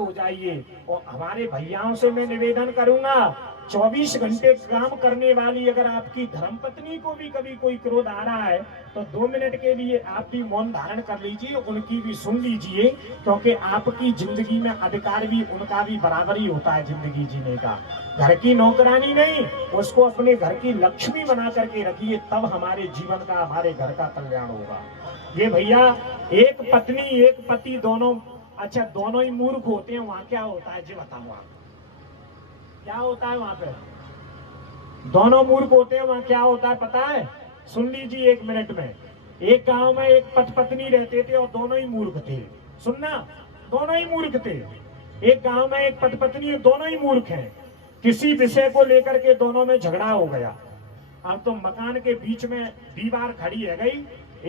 हो जाइए। और हमारे भैयाओं से मैं निवेदन करूंगा, 24 घंटे काम करने वाली अगर आपकी धर्मपत्नी को भी कभी कोई क्रोध आ रहा है तो 2 मिनट के लिए आप भी मौन धारण कर लीजिए, उनकी भी सुन लीजिए, क्योंकि आपकी जिंदगी में अधिकार भी उनका भी बराबर ही होता है जिंदगी जीने का। घर की नौकरानी नहीं, उसको अपने घर की लक्ष्मी बना करके रखिए, तब हमारे जीवन का हमारे घर का कल्याण होगा। ये भैया, एक पत्नी एक पति दोनों, अच्छा दोनों ही मूर्ख होते हैं, वहां क्या होता है जी बताओ आप, क्या होता है वहां पे? दोनों मूर्ख होते हैं, वहां क्या होता है पता है? सुन लीजिए 1 मिनट में। एक गांव में एक पति पत्नी रहते थे और दोनों ही मूर्ख थे। सुनना, दोनों ही मूर्ख थे। एक गांव में एक पति पत्नी, दोनों ही मूर्ख हैं। किसी विषय को लेकर के दोनों में झगड़ा हो गया। अब तो मकान के बीच में दीवार खड़ी है गई,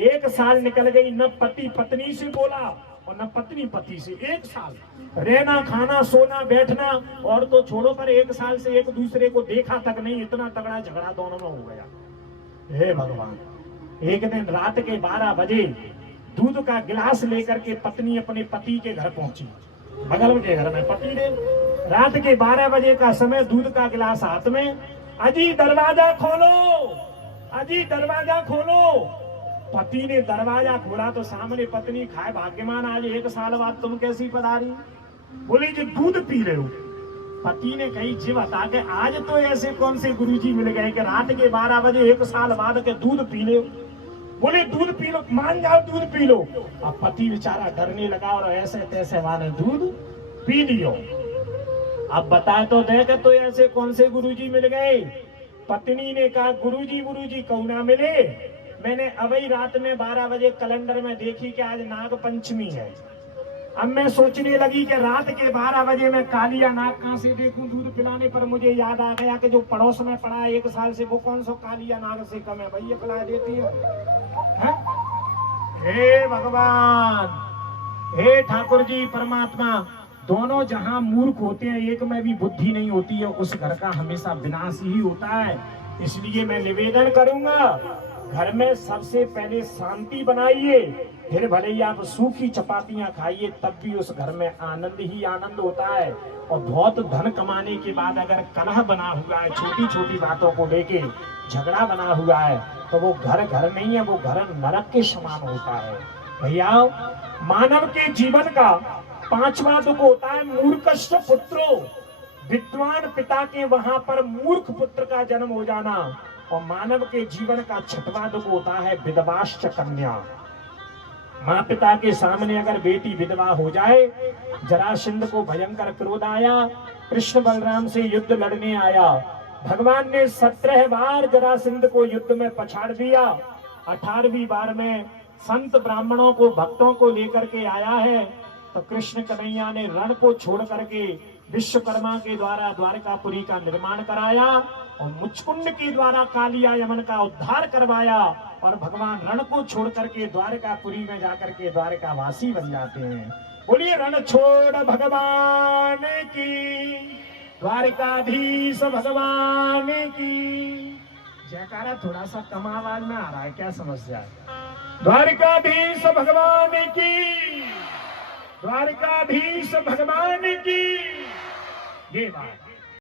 1 साल निकल गई, न पति पत्नी से बोला और न पत्नी पति से। 1 साल रहना खाना सोना बैठना और तो छोड़ो, पर 1 साल से एक दूसरे को देखा तक नहीं, इतना तगड़ा झगड़ा दोनों में हो गया। हे भगवान, एक दिन रात के 12 बजे दूध का गिलास लेकर के पत्नी अपने पति के घर पहुंची। बगल के घर में पति ने, रात के 12 बजे का समय, दूध का गिलास हाथ में। अजी दरवाजा खोलो, अजी दरवाजा खोलो। पति ने दरवाजा खोला तो सामने पत्नी, खाए भाग्यमान, आज 1 साल बाद तुम कैसी पधारी? बोली जी दूध पी रहे हो। पति ने कही जी बता के, आज तो ऐसे कौन से गुरुजी मिल गए कि रात के 12 बजे 1 साल बाद के दूध पी ले? बोले दूध पी लो, मान जाओ दूध पी लो। अब पति बेचारा डरने लगा और ऐसे तैसे माने दूध पी लियो। अब बताए तो देख, तो ऐसे कौन से गुरुजी मिल गए? पत्नी ने कहा गुरुजी गुरुजी कहू ना मिले, मैंने अभी रात में 12 बजे कैलेंडर में देखी कि आज नाग पंचमी है। अब मैं सोचने लगी कि रात के 12 बजे मैं कालिया नाग कहां से देखूं दूध पिलाने पर। मुझे याद आ गया कि जो पड़ोस में पड़ा है 1 साल से, वो कौन सा कालिया नाग से कम है भाई, ये पिला देती है? हे भगवान, हे ठाकुर जी परमात्मा, दोनों जहां मूर्ख होते हैं, एक में भी बुद्धि नहीं होती है, उस घर का हमेशा विनाश ही होता है। इसलिए मैं निवेदन करूंगा, घर में सबसे पहले शांति बनाइए, फिर भले ही आप सूखी चपातियां खाइए, तब भी उस घर में आनंद ही आनंद होता है। और बहुत धन कमाने के बाद अगर कलह बना हुआ है, छोटी छोटी बातों को लेके झगड़ा बना हुआ है, तो वो घर घर नहीं है, वो घर नरक के समान होता है। भैया, मानव के जीवन का 5वां दुख होता है मूर्खस्य पुत्रो। विद्वान पिता के वहां पर मूर्ख पुत्र का जन्म हो जाना। और मानव के जीवन का 6वां दुख होता है विधवाश्च कन्या। माँ पिता के सामने अगर बेटी विधवा हो जाए, जरासंध को भयंकर क्रोध आया, कृष्ण बलराम से युद्ध लड़ने आया, भगवान ने 17 बार जरासंध को युद्ध में पछाड़ दिया। 18वीं बार में संत ब्राह्मणों को भक्तों को लेकर के आया है, तो कृष्ण कन्हैया ने रण को छोड़ करके विश्वकर्मा के द्वारा द्वारकापुरी का निर्माण कराया और मुचकुंड के द्वारा कालिया यमन का उद्धार करवाया। और भगवान रण को छोड़ करके द्वारकापुरी में जाकर के द्वारकावासी बन जाते हैं। बोलिए रण छोड़ भगवान की, द्वारकाधीश भगवान की। जयकारा थोड़ा सा कम आवाज में आ रहा है, क्या समस्या है? द्वारकाधीश भगवान की, द्वारकाधीश भगवान की। ये बात